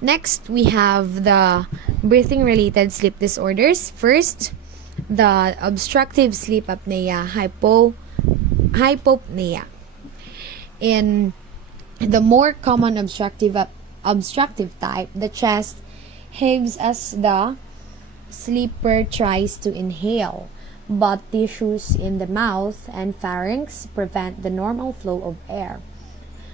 Next, we have the breathing-related sleep disorders. First, the obstructive sleep apnea hypopnea. In the more common obstructive type, the chest heaves as the sleeper tries to inhale, but tissues in the mouth and pharynx prevent the normal flow of air.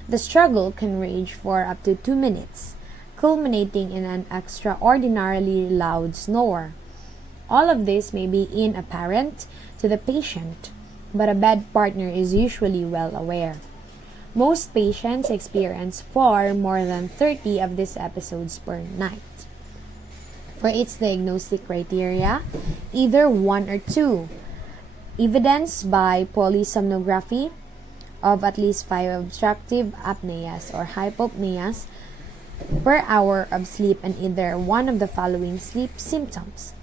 The struggle can rage for up to 2 minutes, culminating in an extraordinarily loud snore. All of this may be inapparent to the patient, but a bed partner is usually well aware. Most patients experience far more than 30 of these episodes per night. For its diagnostic criteria, either one or two, evidence by polysomnography of at least 5 obstructive apneas or hypopneas per hour of sleep and either one of the following sleep symptoms.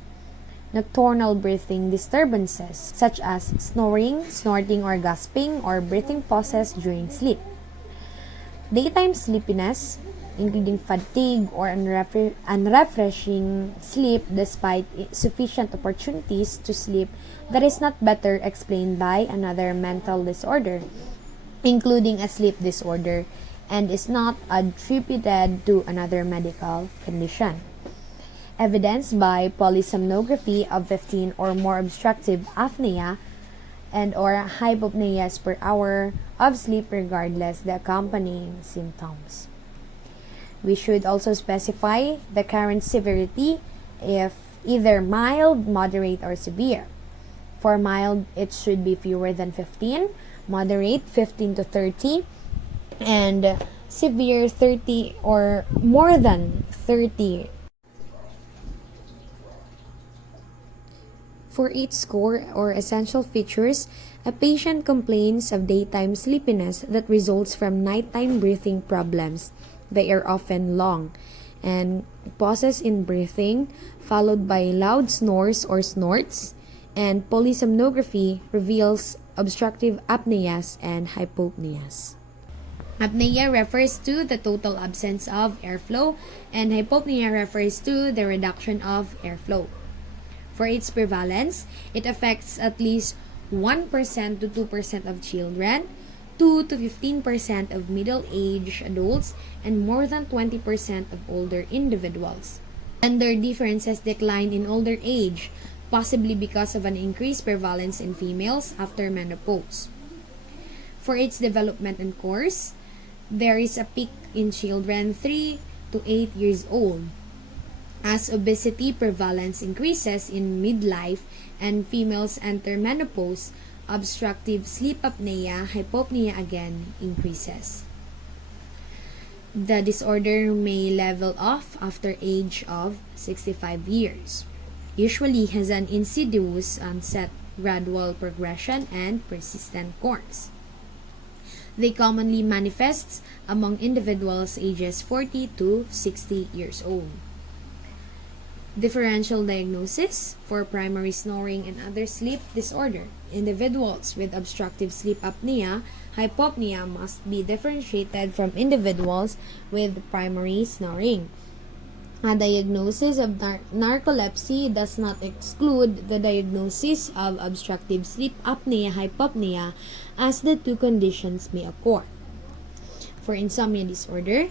Nocturnal breathing disturbances such as snoring, snorting or gasping, or breathing pauses during sleep. Daytime sleepiness, including fatigue or unrefreshing sleep despite sufficient opportunities to sleep that is not better explained by another mental disorder, including a sleep disorder, and is not attributed to another medical condition. Evidence by polysomnography of 15 or more obstructive apnea and or hypopneas per hour of sleep regardless the accompanying symptoms. We should also specify the current severity if either mild, moderate, or severe. For mild, it should be fewer than 15, moderate 15 to 30, and severe 30 or more than 30. For each score or essential features, a patient complains of daytime sleepiness that results from nighttime breathing problems. They are often long and pauses in breathing, followed by loud snores or snorts, and polysomnography reveals obstructive apneas and hypopneas. Apnea refers to the total absence of airflow, and hypopnea refers to the reduction of airflow. For its prevalence, it affects at least 1% to 2% of children, 2 to 15% of middle-aged adults, and more than 20% of older individuals. Gender differences decline in older age, possibly because of an increased prevalence in females after menopause. For its development and course, there is a peak in children 3 to 8 years old. As obesity prevalence increases in midlife and females enter menopause, obstructive sleep apnea, hypopnea again increases. The disorder may level off after age of 65 years. Usually has an insidious onset, gradual progression, and persistent course. They commonly manifest among individuals ages 40 to 60 years old. Differential diagnosis for primary snoring and other sleep disorder. Individuals with obstructive sleep apnea, hypopnea must be differentiated from individuals with primary snoring. A diagnosis of narcolepsy does not exclude the diagnosis of obstructive sleep apnea, hypopnea, as the two conditions may occur. For insomnia disorder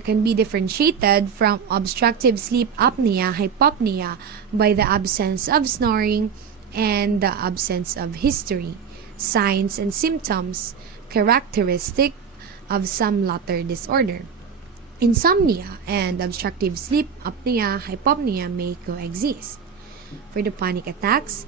can be differentiated from obstructive sleep apnea, hypopnea by the absence of snoring and the absence of history, signs and symptoms characteristic of some latter disorder. Insomnia and obstructive sleep apnea, hypopnea may coexist. For the panic attacks,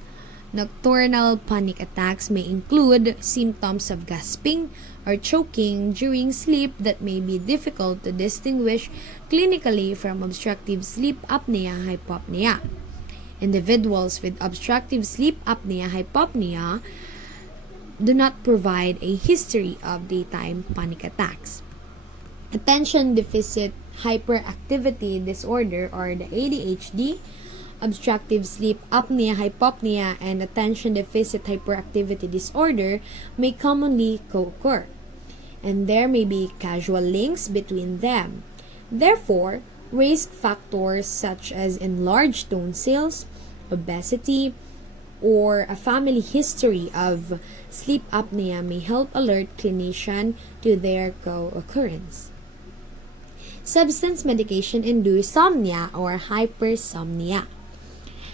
nocturnal panic attacks may include symptoms of gasping or choking during sleep that may be difficult to distinguish clinically from obstructive sleep apnea, hypopnea. Individuals with obstructive sleep apnea, hypopnea do not provide a history of daytime panic attacks. Attention deficit hyperactivity disorder or the ADHD, obstructive sleep apnea, hypopnea, and attention deficit hyperactivity disorder may commonly co-occur, and there may be causal links between them. Therefore, risk factors such as enlarged tonsils, obesity, or a family history of sleep apnea may help alert clinician to their co-occurrence. Substance medication induced insomnia or hypersomnia.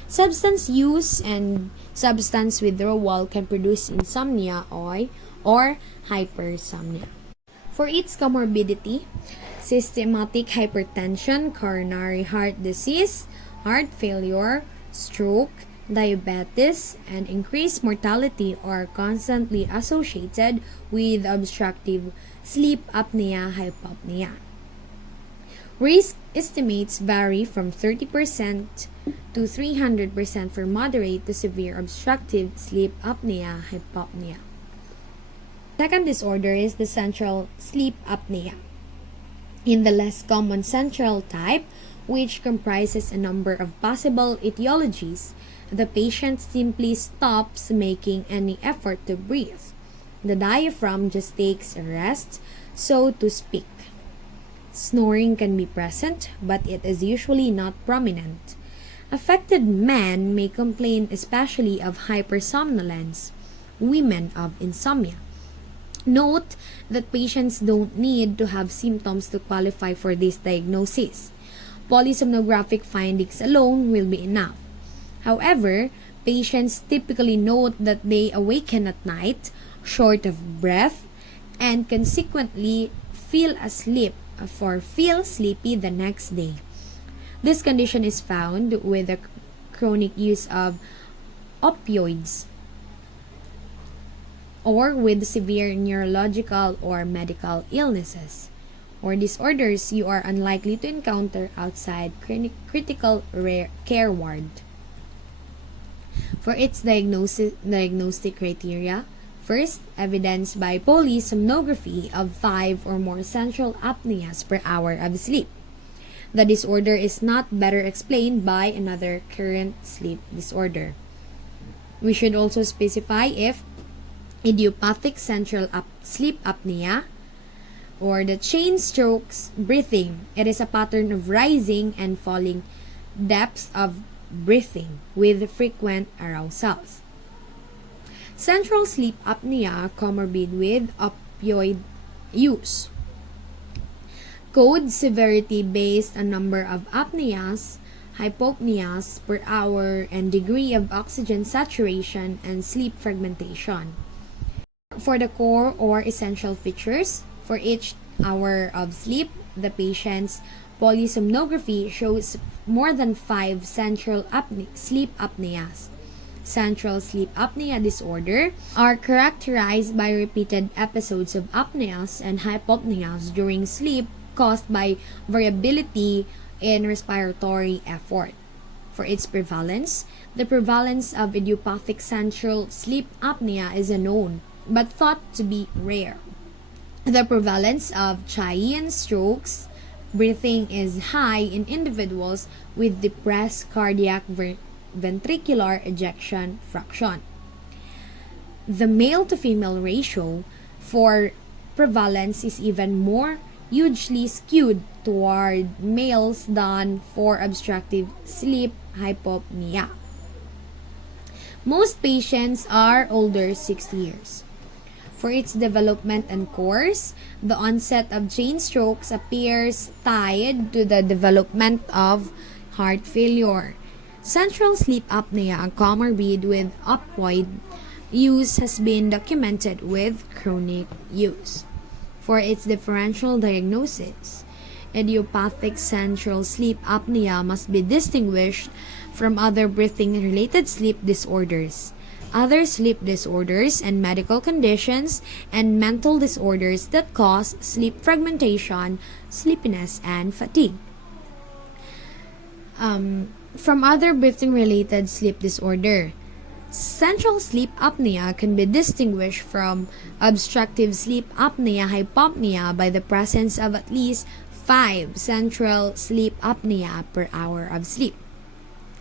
Substance use and substance withdrawal can produce insomnia or hypersomnia. For its comorbidity, systematic hypertension, coronary heart disease, heart failure, stroke, diabetes, and increased mortality are constantly associated with obstructive sleep apnea hypopnea. Risk estimates vary from 30% to 300% for moderate to severe obstructive sleep apnea hypopnea. Second disorder is the central sleep apnea. In the less common central type, which comprises a number of possible etiologies, the patient simply stops making any effort to breathe. The diaphragm just takes a rest, so to speak. Snoring can be present, but it is usually not prominent. Affected men may complain especially of hypersomnolence, women of insomnia. Note that patients don't need to have symptoms to qualify for this diagnosis. Polysomnographic findings alone will be enough. However, patients typically note that they awaken at night, short of breath, and consequently feel sleepy the next day. This condition is found with the chronic use of opioids or with severe neurological or medical illnesses or disorders you are unlikely to encounter outside critical care ward. For its diagnostic criteria, first, evidenced by polysomnography of 5 or more central apneas per hour of sleep. The disorder is not better explained by another current sleep disorder. We should also specify if idiopathic central sleep apnea or the chain strokes breathing. It is a pattern of rising and falling depths of breathing with frequent arousals. Central sleep apnea comorbid with opioid use. Code severity based on number of apneas, hypopneas per hour, and degree of oxygen saturation and sleep fragmentation. For the core or essential features, for each hour of sleep, the patient's polysomnography shows more than 5 central sleep apneas. Central sleep apnea disorder are characterized by repeated episodes of apneas and hypopneas during sleep caused by variability in respiratory effort. For its prevalence, the prevalence of idiopathic central sleep apnea is unknown, but thought to be rare. The prevalence of Chian strokes breathing is high in individuals with depressed cardiac ventricular ejection fraction. The male to female ratio for prevalence is even more hugely skewed toward males than for obstructive sleep hypopnea. Most patients are older 60 years. For its development and course, the onset of chain strokes appears tied to the development of heart failure. Central sleep apnea comorbid with opioid use has been documented with chronic use. For its differential diagnosis, idiopathic central sleep apnea must be distinguished from other breathing-related sleep disorders, other sleep disorders and medical conditions, and mental disorders that cause sleep fragmentation, sleepiness, and fatigue. From other breathing-related sleep disorder, central sleep apnea can be distinguished from obstructive sleep apnea hypopnea by the presence of at least 5 central sleep apnea per hour of sleep.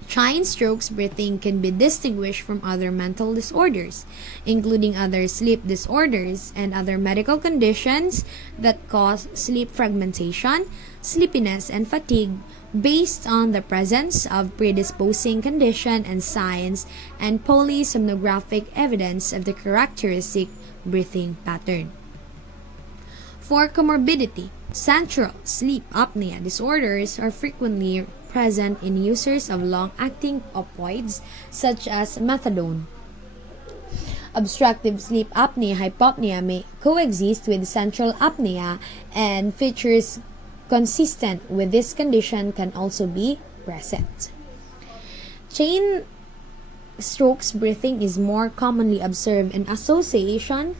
Chine-Stokes breathing can be distinguished from other mental disorders, including other sleep disorders and other medical conditions that cause sleep fragmentation, sleepiness, and fatigue based on the presence of predisposing condition and signs and polysomnographic evidence of the characteristic breathing pattern. For comorbidity, central sleep apnea disorders are frequently present in users of long-acting opioids such as methadone. Obstructive sleep apnea hypopnea may coexist with central apnea, and features consistent with this condition can also be present. Chine-Stokes breathing is more commonly observed in association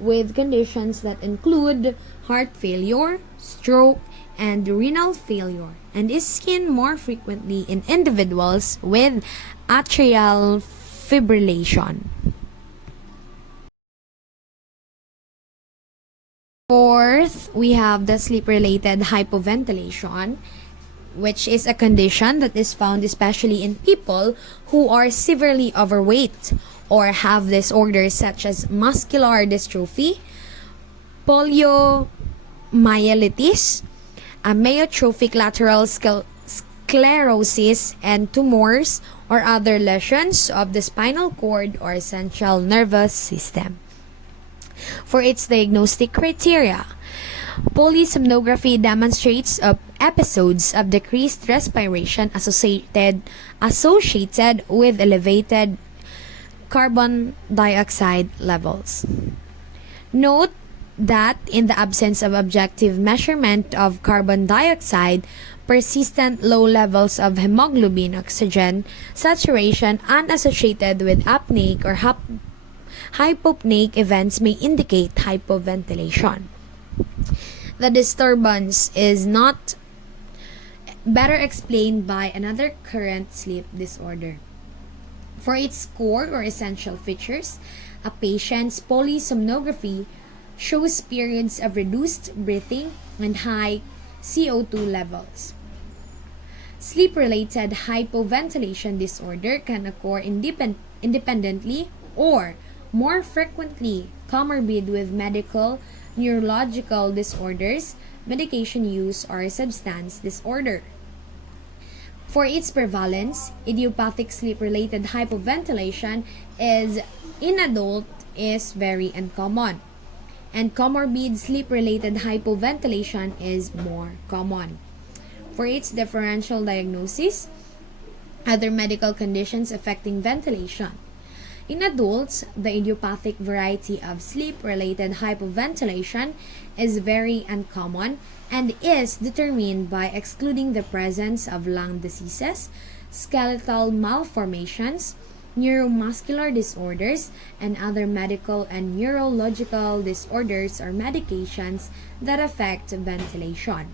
with conditions that include heart failure, stroke, and renal failure, and is seen more frequently in individuals with atrial fibrillation. Fourth, we have the sleep-related hypoventilation, which is a condition that is found especially in people who are severely overweight or have disorders such as muscular dystrophy, poliomyelitis, amyotrophic lateral sclerosis, and tumors or other lesions of the spinal cord or central nervous system. For its diagnostic criteria, polysomnography demonstrates episodes of decreased respiration associated with elevated carbon dioxide levels. Note that in the absence of objective measurement of carbon dioxide, persistent low levels of hemoglobin oxygen saturation unassociated with apneic or hypopneic events may indicate hypoventilation. The disturbance is not better explained by another current sleep disorder. For its core or essential features, a patient's polysomnography shows periods of reduced breathing and high CO2 levels. Sleep-related hypoventilation disorder can occur independently or more frequently comorbid with medical, neurological disorders, medication use, or substance disorder. For its prevalence, idiopathic sleep-related hypoventilation in adult is very uncommon, and comorbid sleep-related hypoventilation is more common. For its differential diagnosis, other medical conditions affecting ventilation. In adults, the idiopathic variety of sleep-related hypoventilation is very uncommon and is determined by excluding the presence of lung diseases, skeletal malformations, neuromuscular disorders, and other medical and neurological disorders or medications that affect ventilation.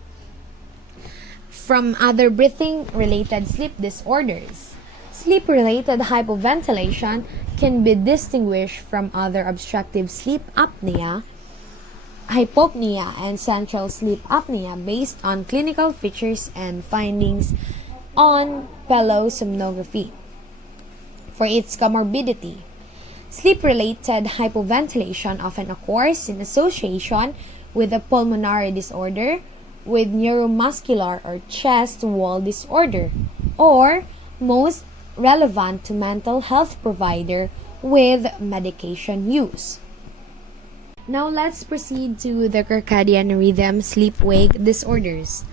From other breathing-related sleep disorders, sleep-related hypoventilation can be distinguished from other obstructive sleep apnea, hypopnea, and central sleep apnea based on clinical features and findings on polysomnography. For its comorbidity, sleep-related hypoventilation often occurs in association with a pulmonary disorder, with neuromuscular or chest wall disorder, or most relevant to mental health provider with medication use. Now let's proceed to the circadian rhythm sleep-wake disorders.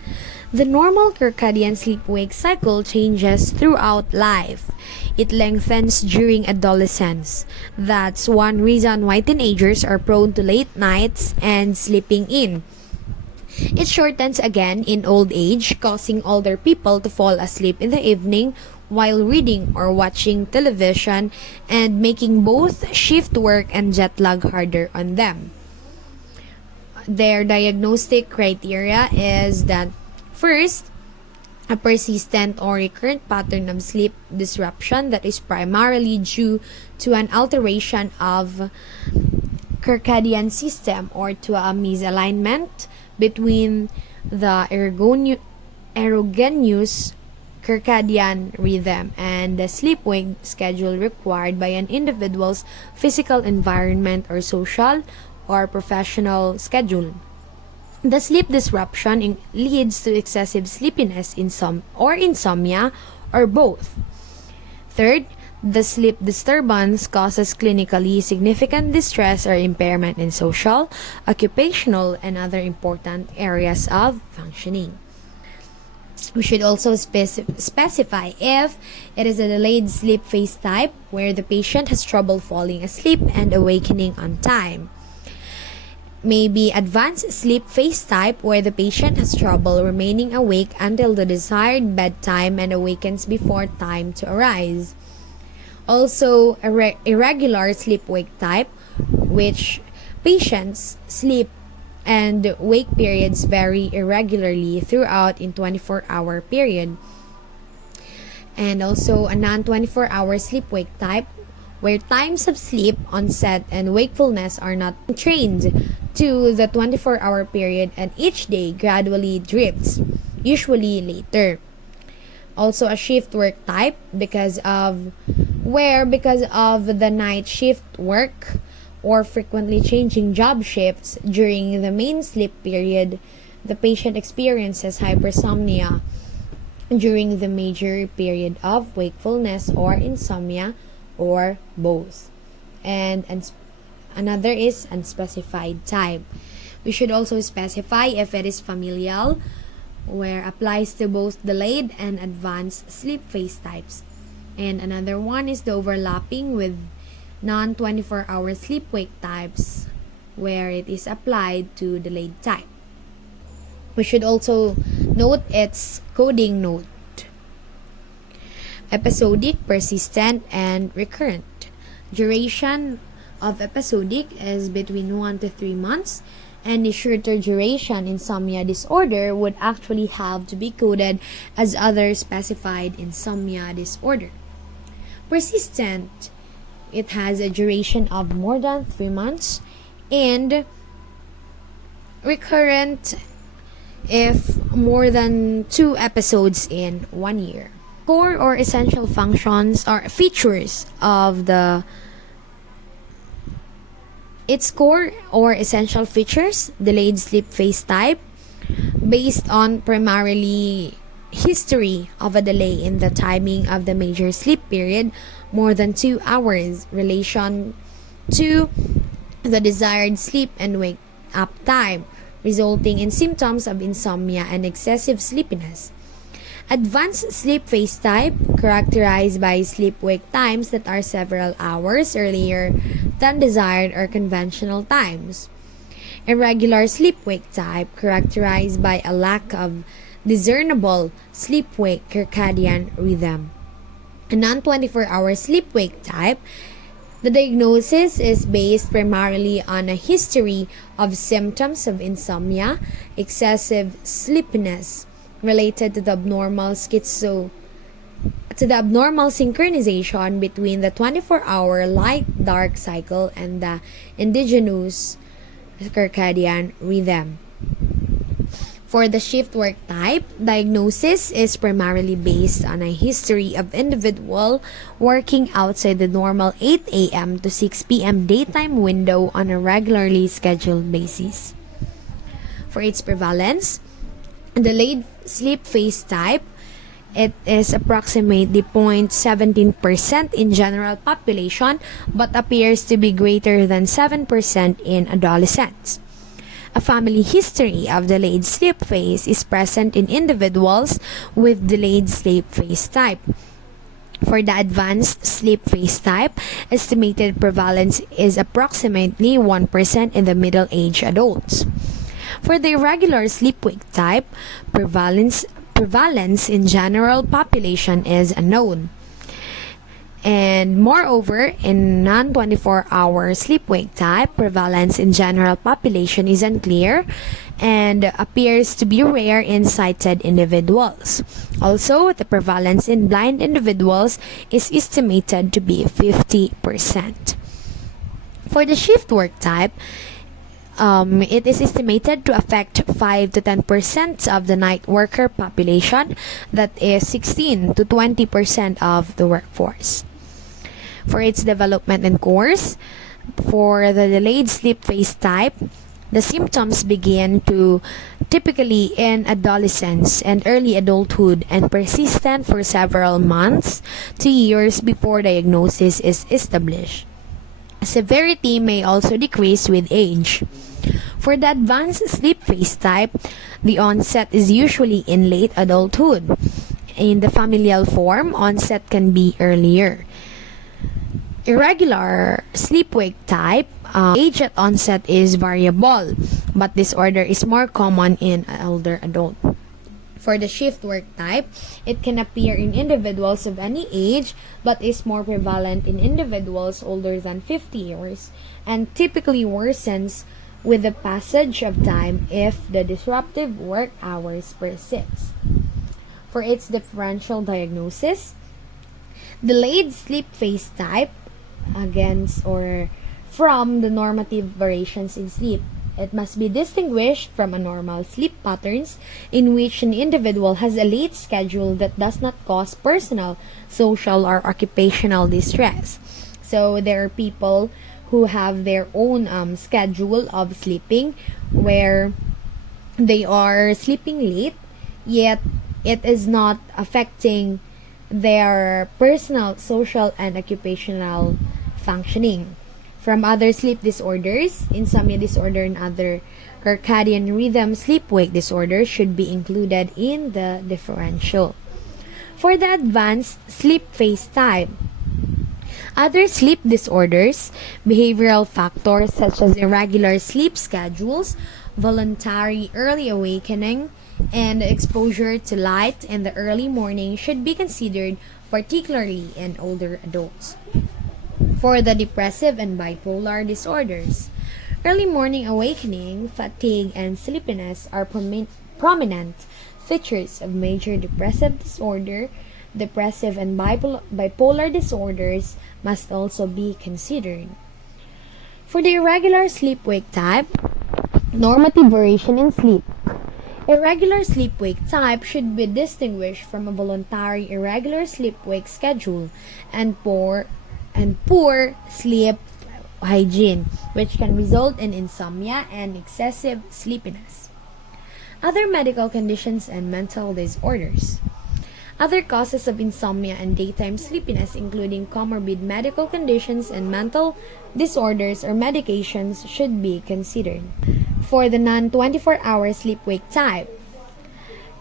The normal circadian sleep-wake cycle changes throughout life. It lengthens during adolescence. That's one reason why teenagers are prone to late nights and sleeping in. It shortens again in old age, causing older people to fall asleep in the evening while reading or watching television and making both shift work and jet lag harder on them. Their diagnostic criteria is that first, a persistent or recurrent pattern of sleep disruption that is primarily due to an alteration of circadian system or to a misalignment between the erogenous circadian rhythm and the sleep-wake schedule required by an individual's physical environment or social or professional schedule. The sleep disruption leads to excessive sleepiness or insomnia or both. Third, the sleep disturbance causes clinically significant distress or impairment in social, occupational, and other important areas of functioning. We should also specify if it is a delayed sleep phase type where the patient has trouble falling asleep and awakening on time. Maybe advanced sleep phase type where the patient has trouble remaining awake until the desired bedtime and awakens before time to arise. Also, irregular sleep-wake type, which patients sleep and wake periods vary irregularly throughout in 24-hour period. And also a non-24-hour sleep-wake type, where times of sleep, onset, and wakefulness are not trained to the 24-hour period and each day gradually drifts, usually later. Also a shift work type because of the night shift work or frequently changing job shifts during the main sleep period, the patient experiences hypersomnia during the major period of wakefulness or insomnia or both. And another is unspecified type. We should also specify if it is familial, where applies to both delayed and advanced sleep phase types. And another one is the overlapping with non-24-hour sleep-wake types, where it is applied to delayed type. We should also note its coding note. Episodic, persistent, and recurrent. Duration of episodic is between 1 to 3 months, and a shorter duration insomnia disorder would actually have to be coded as other specified insomnia disorder. Persistent, it has a duration of more than 3 months, and recurrent if more than 2 episodes in 1 year. Core or essential functions are features of its core or essential features, delayed sleep phase type, based on primarily history of a delay in the timing of the major sleep period, more than 2 hours, relation to the desired sleep and wake up time, resulting in symptoms of insomnia and excessive sleepiness. Advanced sleep phase type, characterized by sleep-wake times that are several hours earlier than desired or conventional times. Irregular sleep-wake type, characterized by a lack of discernible sleep-wake circadian rhythm. A non-24-hour sleep-wake type, the diagnosis is based primarily on a history of symptoms of insomnia, excessive sleepiness, related to the abnormal synchronization between the 24-hour light-dark cycle and the endogenous circadian rhythm. For the shift work type, diagnosis is primarily based on a history of individual working outside the normal 8 a.m. to 6 p.m. daytime window on a regularly scheduled basis. For its prevalence, delayed sleep phase type, it is approximately 0.17% in general population but appears to be greater than 7% in adolescents. A family history of delayed sleep phase is present in individuals with delayed sleep phase type. For the advanced sleep phase type, estimated prevalence is approximately 1% in the middle-aged adults. For the irregular sleep-wake type, prevalence in general population is unknown. And moreover, in non-24-hour sleep-wake type, prevalence in general population is unclear and appears to be rare in sighted individuals. Also, the prevalence in blind individuals is estimated to be 50%. For the shift work type, It is estimated to affect 5 to 10% of the night worker population, that is 16 to 20% of the workforce. For its development and course, for the delayed sleep phase type, the symptoms begin to typically in adolescence and early adulthood and persistent for several months to years before diagnosis is established. Severity may also decrease with age. For the advanced sleep phase type, the onset is usually in late adulthood. In the familial form, onset can be earlier. Irregular sleep-wake type, age at onset is variable, but disorder is more common in older adult. For the shift work type, it can appear in individuals of any age, but is more prevalent in individuals older than 50 years, and typically worsens with the passage of time if the disruptive work hours persist. For its differential diagnosis, delayed sleep phase type against or from the normative variations in sleep. It must be distinguished from abnormal sleep patterns in which an individual has a late schedule that does not cause personal, social, or occupational distress. So there are people who have their own schedule of sleeping where they are sleeping late, yet it is not affecting their personal, social, and occupational functioning. From other sleep disorders, insomnia disorder and other circadian rhythm sleep-wake disorders should be included in the differential. For the advanced sleep phase type, other sleep disorders, behavioral factors such as irregular sleep schedules, voluntary early awakening, and exposure to light in the early morning should be considered, particularly in older adults. For the depressive and bipolar disorders, early morning awakening, fatigue, and sleepiness are prominent features of major depressive disorder. Depressive and bipolar disorders must also be considered. For the irregular sleep-wake type, normative variation in sleep. Irregular sleep-wake type should be distinguished from a voluntary irregular sleep-wake schedule and poor sleep hygiene, which can result in insomnia and excessive sleepiness. Other medical conditions and mental disorders. Other causes of insomnia and daytime sleepiness, including comorbid medical conditions and mental disorders or medications, should be considered. For the non-24-hour sleep-wake type,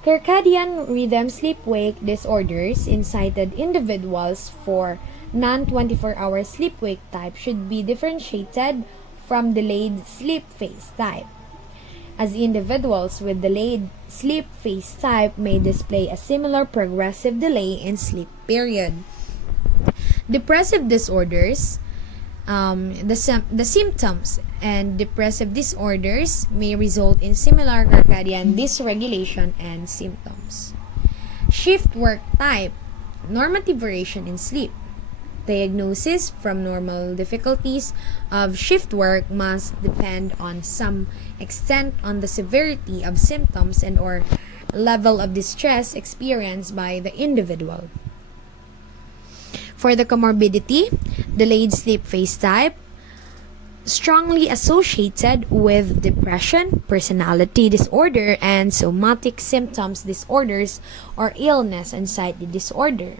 circadian rhythm sleep-wake disorders in sighted individuals for non-24-hour sleep-wake type should be differentiated from delayed sleep phase type, as individuals with delayed sleep phase type may display a similar progressive delay in sleep period. Depressive disorders, the symptoms and depressive disorders may result in similar circadian dysregulation and symptoms. Shift work type, normative variation in sleep. Diagnosis from normal difficulties of shift work must depend on some extent on the severity of symptoms and or level of distress experienced by the individual. For the comorbidity, delayed sleep phase type, strongly associated with depression, personality disorder, and somatic symptoms disorders or illness anxiety disorder.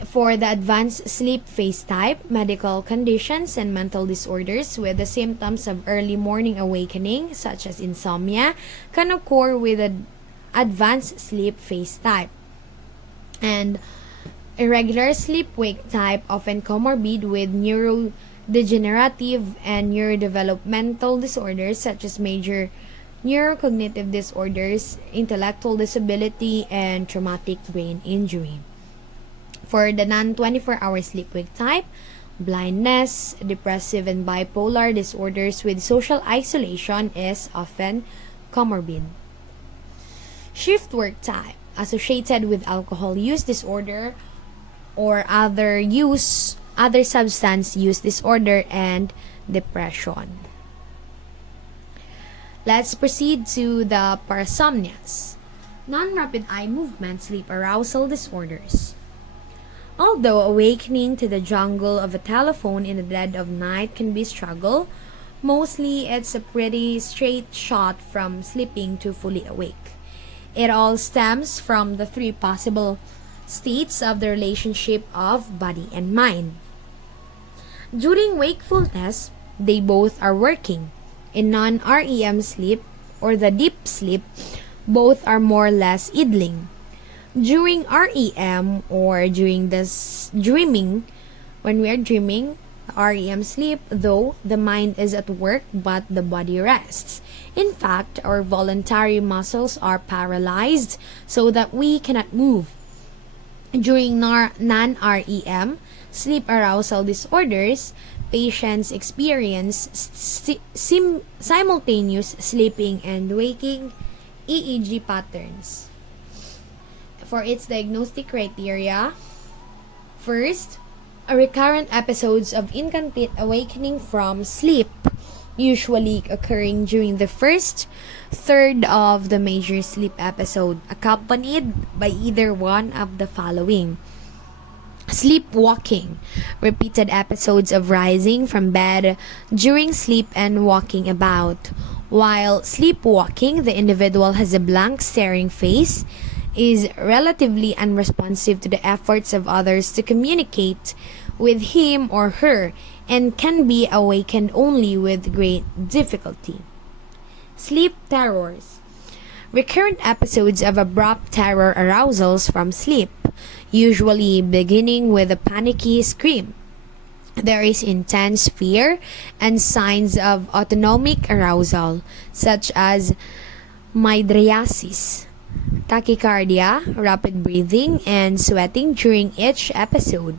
For the advanced sleep phase type, medical conditions and mental disorders with the symptoms of early morning awakening, such as insomnia, can occur with an advanced sleep phase type. And irregular sleep-wake type, often comorbid with neurodegenerative and neurodevelopmental disorders such as major neurocognitive disorders, intellectual disability, and traumatic brain injury. For the non-24-hour sleep-wake type, blindness, depressive and bipolar disorders with social isolation is often comorbid. Shift work type, associated with alcohol use disorder or other substance use disorder and depression. Let's proceed to the parasomnias. Non-rapid eye movement sleep arousal disorders. Although awakening to the jungle of a telephone in the dead of night can be a struggle, mostly it's a pretty straight shot from sleeping to fully awake. It all stems from the three possible states of the relationship of body and mind. During wakefulness, they both are working. In non-REM sleep or the deep sleep, both are more or less idling. During REM or during this dreaming, when we are dreaming, REM sleep, though the mind is at work but the body rests. In fact, our voluntary muscles are paralyzed so that we cannot move. During non-REM sleep arousal disorders, patients experience simultaneous sleeping and waking EEG patterns. For its diagnostic criteria, first, recurrent episodes of incomplete awakening from sleep, usually occurring during the first third of the major sleep episode, accompanied by either one of the following. Sleepwalking, repeated episodes of rising from bed during sleep and walking about. While sleepwalking, the individual has a blank staring face, is relatively unresponsive to the efforts of others to communicate with him or her, and can be awakened only with great difficulty. Sleep terrors, recurrent episodes of abrupt terror arousals from sleep, usually beginning with a panicky scream. There is intense fear and signs of autonomic arousal, such as mydriasis, tachycardia, rapid breathing, and sweating during each episode.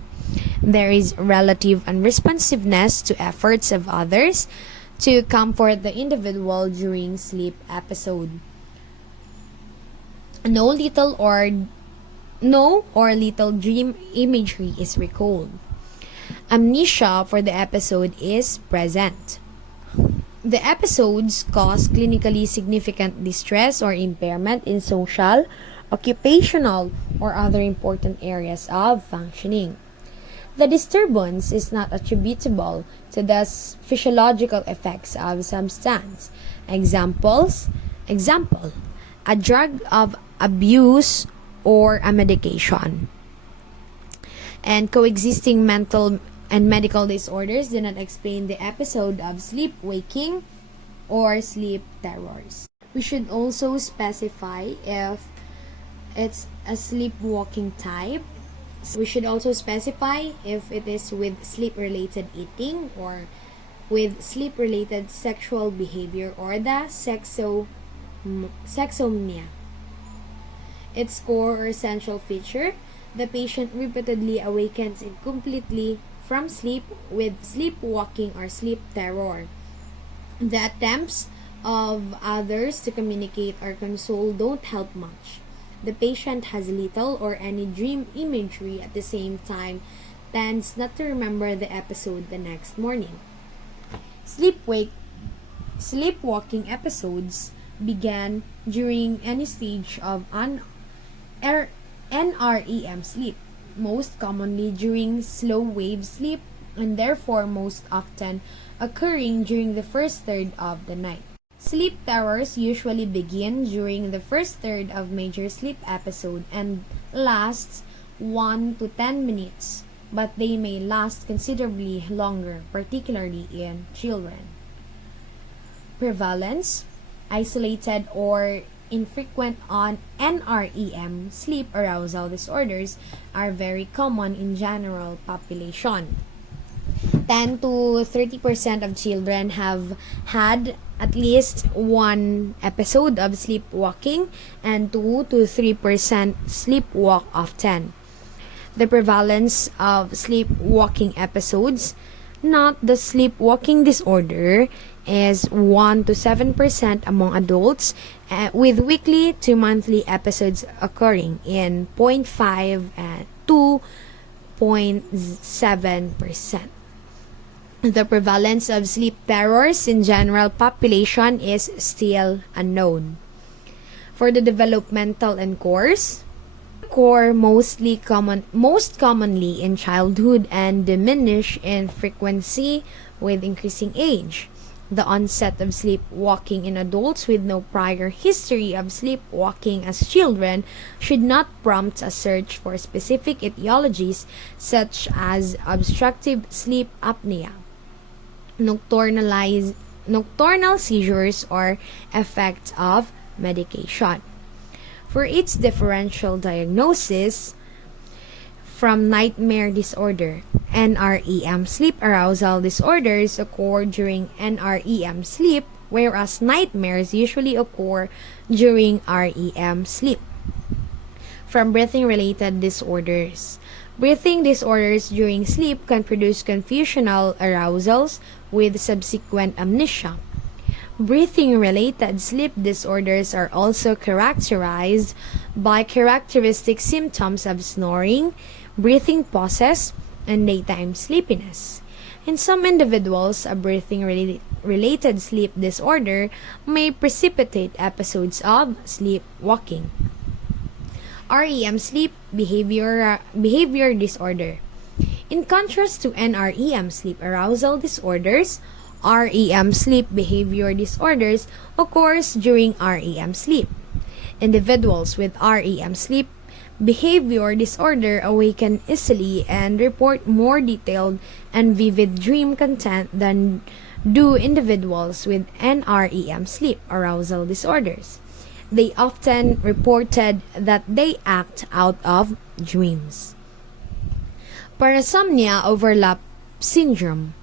There is relative unresponsiveness to efforts of others to comfort the individual during sleep episode. No or little dream imagery is recalled. Amnesia for the episode is present. The episodes cause clinically significant distress or impairment in social, occupational, or other important areas of functioning. The disturbance is not attributable to the physiological effects of substance. Example, a drug of abuse or a medication. And coexisting mental and medical disorders do not explain the episode of sleep-waking or sleep terrors. We should also specify if it's a sleepwalking type. We should also specify if it is with sleep-related eating or with sleep-related sexual behavior or the sexomnia. Its core or essential feature, the patient repeatedly awakens incompletely from sleep with sleepwalking or sleep terror. The attempts of others to communicate or console don't help much. The patient has little or any dream imagery at the same time, tends not to remember the episode the next morning. Sleepwalking episodes began during any stage of NREM sleep, most commonly during slow wave sleep, and therefore most often occurring during the first third of the night. Sleep terrors usually begin during the first third of major sleep episode and lasts 1 to 10 minutes, but they may last considerably longer, particularly in children. Prevalence, isolated or infrequent on NREM sleep arousal disorders are very common in general population. 10 to 30% of children have had at least one episode of sleepwalking, and 2 to 3% sleepwalk often. The prevalence of sleepwalking episodes, not the sleepwalking disorder, is 1 to 7% among adults, with weekly to monthly episodes occurring in 0.5 and 2.7%. The prevalence of sleep terrors in general population is still unknown. For the developmental and course, occur most commonly in childhood and diminish in frequency with increasing age. The onset of sleepwalking in adults with no prior history of sleepwalking as children should not prompt a search for specific etiologies such as obstructive sleep apnea, nocturnal seizures, or effects of medication. For its differential diagnosis, from nightmare disorder, NREM, sleep arousal disorders occur during NREM sleep, whereas nightmares usually occur during REM sleep. From breathing-related disorders, breathing disorders during sleep can produce confusional arousals with subsequent amnesia. Breathing-related sleep disorders are also characterized by characteristic symptoms of snoring, breathing pauses, and daytime sleepiness. In some individuals, a breathing-related sleep disorder may precipitate episodes of sleepwalking. REM sleep behavior disorder. In contrast to NREM sleep arousal disorders, REM sleep behavior disorders occurs during REM sleep. Individuals with REM sleep behavior disorder awaken easily and report more detailed and vivid dream content than do individuals with NREM sleep arousal disorders. They often reported that they act out of dreams. Parasomnia overlap syndrome.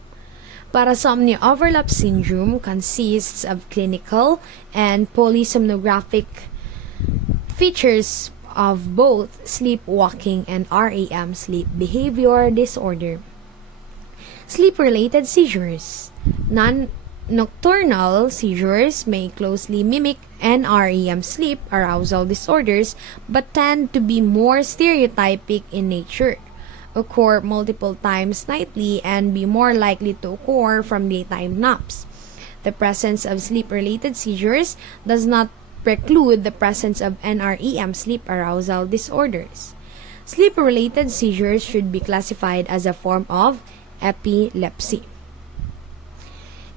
Parasomnia overlap syndrome consists of clinical and polysomnographic features of both sleepwalking and REM sleep behavior disorder. Sleep-related seizures. Nocturnal seizures may closely mimic NREM sleep arousal disorders but tend to be more stereotypic in nature, occur multiple times nightly, and be more likely to occur from daytime naps. The presence of sleep-related seizures does not preclude the presence of NREM sleep arousal disorders. Sleep-related seizures should be classified as a form of epilepsy.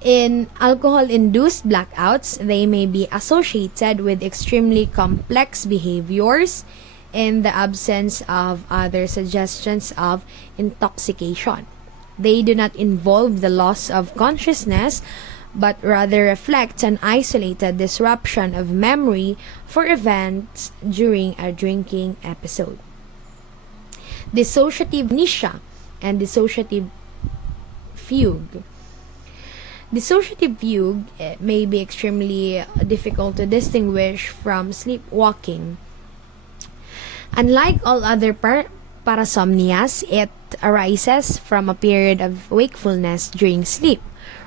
In alcohol-induced blackouts, they may be associated with extremely complex behaviors in the absence of other suggestions of intoxication. They do not involve the loss of consciousness, but rather reflect an isolated disruption of memory for events during a drinking episode. Dissociative amnesia and dissociative fugue. Dissociative fugue may be extremely difficult to distinguish from sleepwalking. Unlike all other parasomnias, it arises from a period of wakefulness during sleep,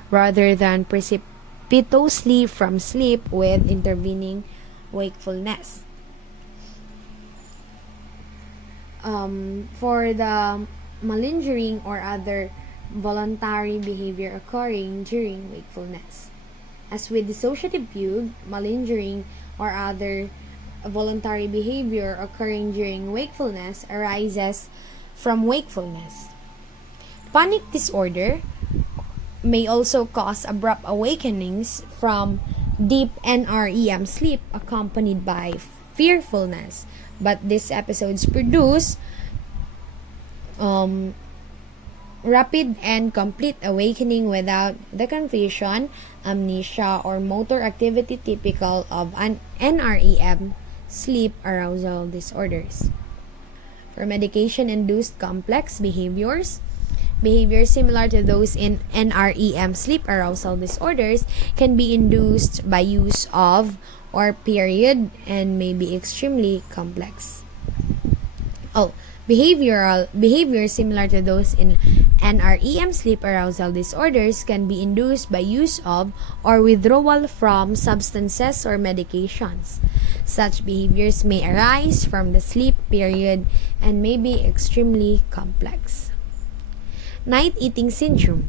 rather than precipitously from sleep with intervening wakefulness. For the malingering or other voluntary behavior occurring during wakefulness. As with dissociative fugue, malingering or other voluntary behavior occurring during wakefulness arises from wakefulness. Panic disorder may also cause abrupt awakenings from deep NREM sleep accompanied by fearfulness, but these episodes produce rapid and complete awakening without the confusion, amnesia, or motor activity typical of an NREM sleep arousal disorders. For medication-induced complex behaviors similar to those in NREM sleep arousal disorders can be induced by use of or period and may be extremely complex. Behaviors similar to those in NREM sleep arousal disorders can be induced by use of or withdrawal from substances or medications. Such behaviors may arise from the sleep period and may be extremely complex. Night eating syndrome.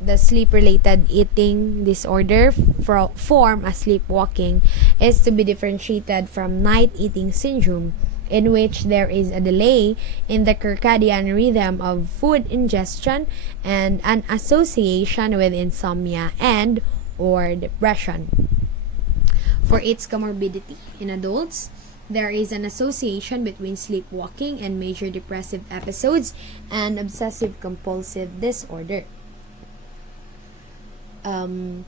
the sleep-related eating disorder form as sleepwalking is to be differentiated from night eating syndrome, in which there is a delay in the circadian rhythm of food ingestion and an association with insomnia and or depression. For its comorbidity in adults, there is an association between sleepwalking and major depressive episodes and obsessive compulsive disorder. Um,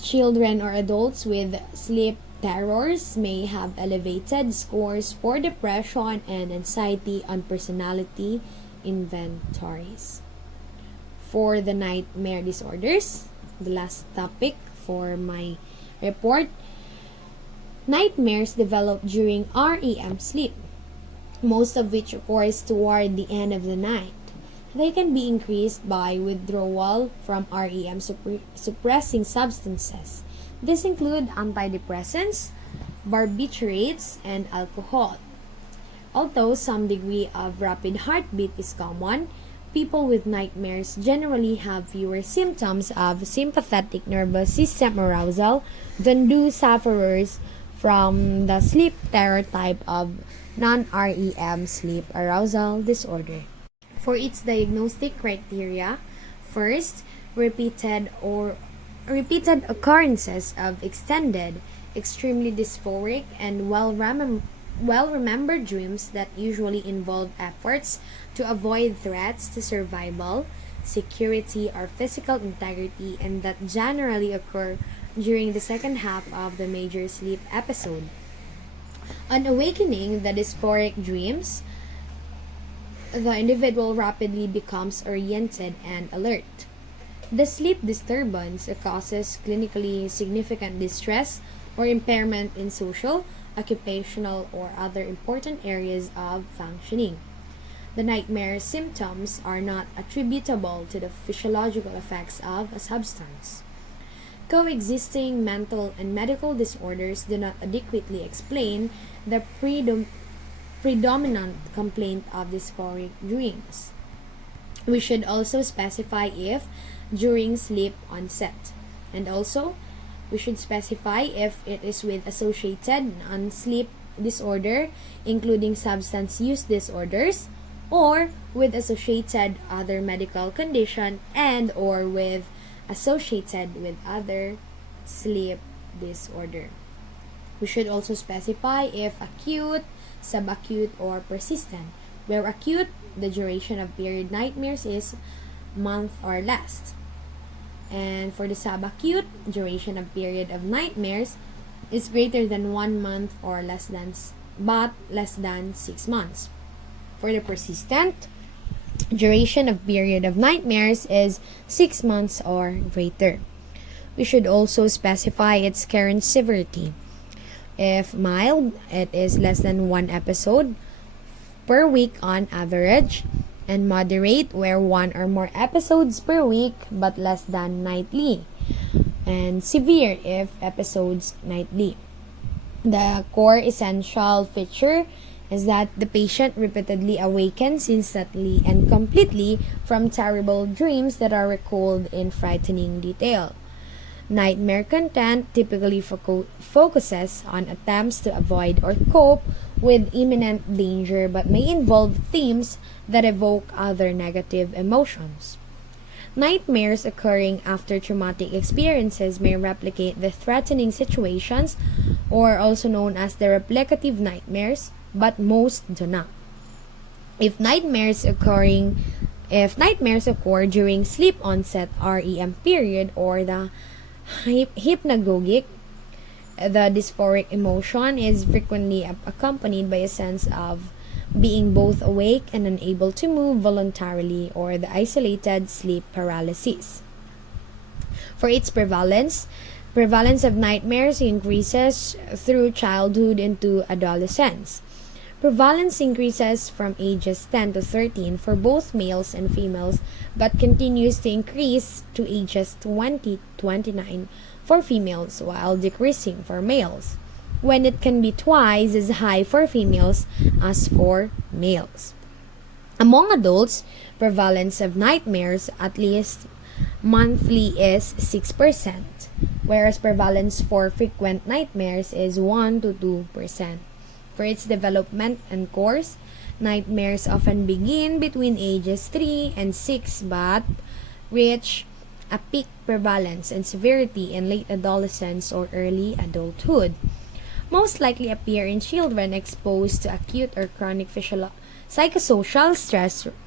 Children or adults with sleep terrors may have elevated scores for depression and anxiety on personality inventories. For the nightmare disorders, the last topic for my report, nightmares develop during REM sleep, most of which occurs toward the end of the night. They can be increased by withdrawal from REM suppressing substances. These include antidepressants, barbiturates, and alcohol. Although some degree of rapid heartbeat is common, people with nightmares generally have fewer symptoms of sympathetic nervous system arousal than do sufferers from the sleep terror type of non-REM sleep arousal disorder. For its diagnostic criteria, first, repeated occurrences of extended, extremely dysphoric, and well-remembered dreams that usually involve efforts to avoid threats to survival, security, or physical integrity, and that generally occur during the second half of the major sleep episode. On awakening the dysphoric dreams, the individual rapidly becomes oriented and alert. The sleep disturbance causes clinically significant distress or impairment in social, occupational, or other important areas of functioning. The nightmare symptoms are not attributable to the physiological effects of a substance. Coexisting mental and medical disorders do not adequately explain the predominant complaint of dysphoric dreams. We should also specify if during sleep onset, and also we should specify if it is with associated non-sleep disorder, including substance use disorders, or with associated other medical condition and or with associated with other sleep disorder. We should also specify if acute, subacute, or persistent. Where acute, the duration of period nightmares is month or less. And for the subacute, duration of period of nightmares is greater than 1 month or less than 6 months. For the persistent, duration of period of nightmares is 6 months or greater. We should also specify its current severity. If mild, it is less than 1 episode per week on average, and moderate where 1 or more episodes per week but less than nightly, and severe if episodes nightly. The core essential feature is that the patient repeatedly awakens instantly and completely from terrible dreams that are recalled in frightening detail. Nightmare content typically focuses on attempts to avoid or cope with imminent danger but may involve themes that evoke other negative emotions. Nightmares occurring after traumatic experiences may replicate the threatening situations, or also known as the replicative nightmares, but most do not. If nightmares occur during sleep onset REM period or the hypnagogic, the dysphoric emotion is frequently accompanied by a sense of being both awake and unable to move voluntarily, or the isolated sleep paralysis. For its prevalence of nightmares increases through childhood into adolescence. Prevalence increases from ages 10 to 13 for both males and females, but continues to increase to ages 20 to 29 for females while decreasing for males, when it can be twice as high for females as for males. Among adults, prevalence of nightmares at least monthly is 6%, whereas prevalence for frequent nightmares is 1 to 2%. For its development and course, nightmares often begin between ages 3 and 6 but reach a peak prevalence and severity in late adolescence or early adulthood. Most likely appear in children exposed to acute or chronic psychosocial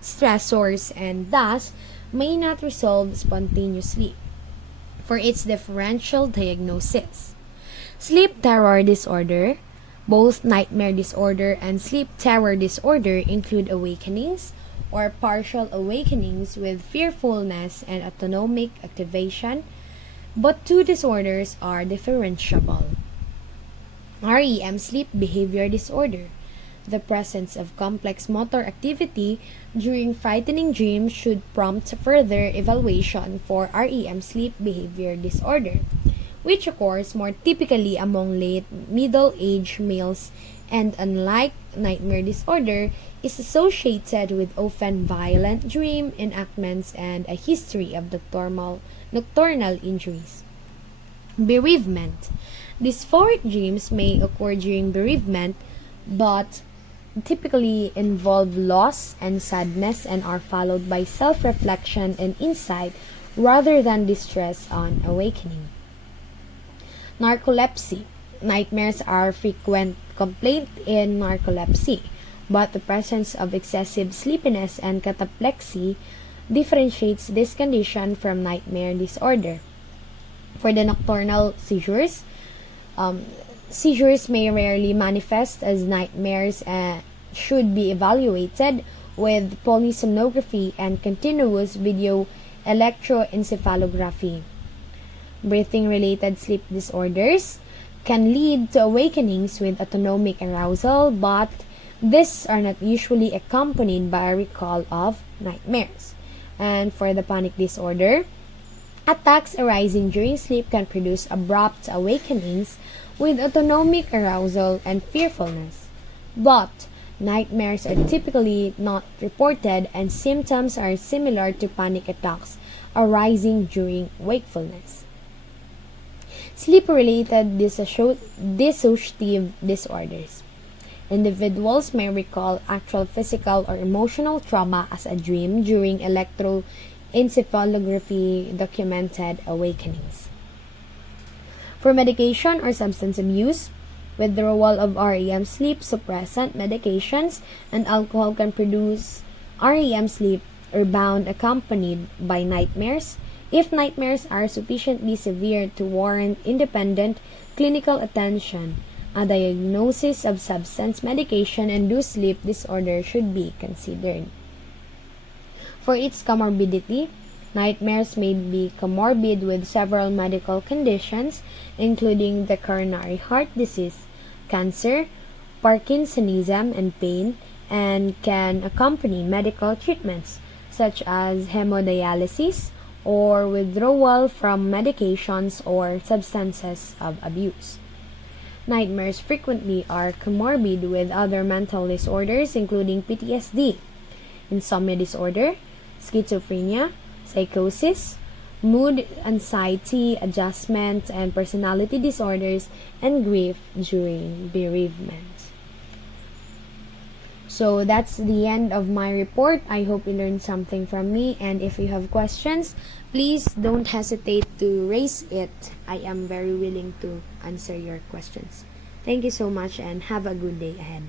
stressors and thus may not resolve spontaneously. For its differential diagnosis, sleep terror disorder, both nightmare disorder and sleep terror disorder include awakenings or partial awakenings with fearfulness and autonomic activation, but two disorders are differentiable. REM sleep behavior disorder. The presence of complex motor activity during frightening dreams should prompt further evaluation for REM sleep behavior disorder, which occurs more typically among late middle-aged males and, unlike nightmare disorder, is associated with often violent dream enactments and a history of nocturnal injuries. Bereavement. Dysphoric dreams may occur during bereavement, but typically involve loss and sadness and are followed by self-reflection and insight rather than distress on awakening. Narcolepsy. Nightmares are a frequent complaint in narcolepsy, but the presence of excessive sleepiness and cataplexy differentiates this condition from nightmare disorder. For the nocturnal seizures, seizures may rarely manifest as nightmares and should be evaluated with polysomnography and continuous video electroencephalography. Breathing-related sleep disorders can lead to awakenings with autonomic arousal, but these are not usually accompanied by a recall of nightmares. And for the panic disorder, attacks arising during sleep can produce abrupt awakenings with autonomic arousal and fearfulness. But nightmares are typically not reported and symptoms are similar to panic attacks arising during wakefulness. Sleep-related dissociative disorders. Individuals may recall actual physical or emotional trauma as a dream during electroencephalography documented awakenings. For medication or substance abuse, withdrawal of REM sleep suppressant medications and alcohol can produce REM sleep rebound accompanied by nightmares. If nightmares are sufficiently severe to warrant independent clinical attention, a diagnosis of substance medication-induced sleep disorder should be considered. For its comorbidity, nightmares may be comorbid with several medical conditions, including the coronary heart disease, cancer, Parkinsonism, and pain, and can accompany medical treatments such as hemodialysis or withdrawal from medications or substances of abuse. Nightmares frequently are comorbid with other mental disorders including PTSD, insomnia disorder, schizophrenia, psychosis, mood, anxiety, adjustment, and personality disorders, and grief during bereavement. So that's the end of my report. I hope you learned something from me, and if you have questions, please don't hesitate to raise it. I am very willing to answer your questions. Thank you so much and have a good day ahead.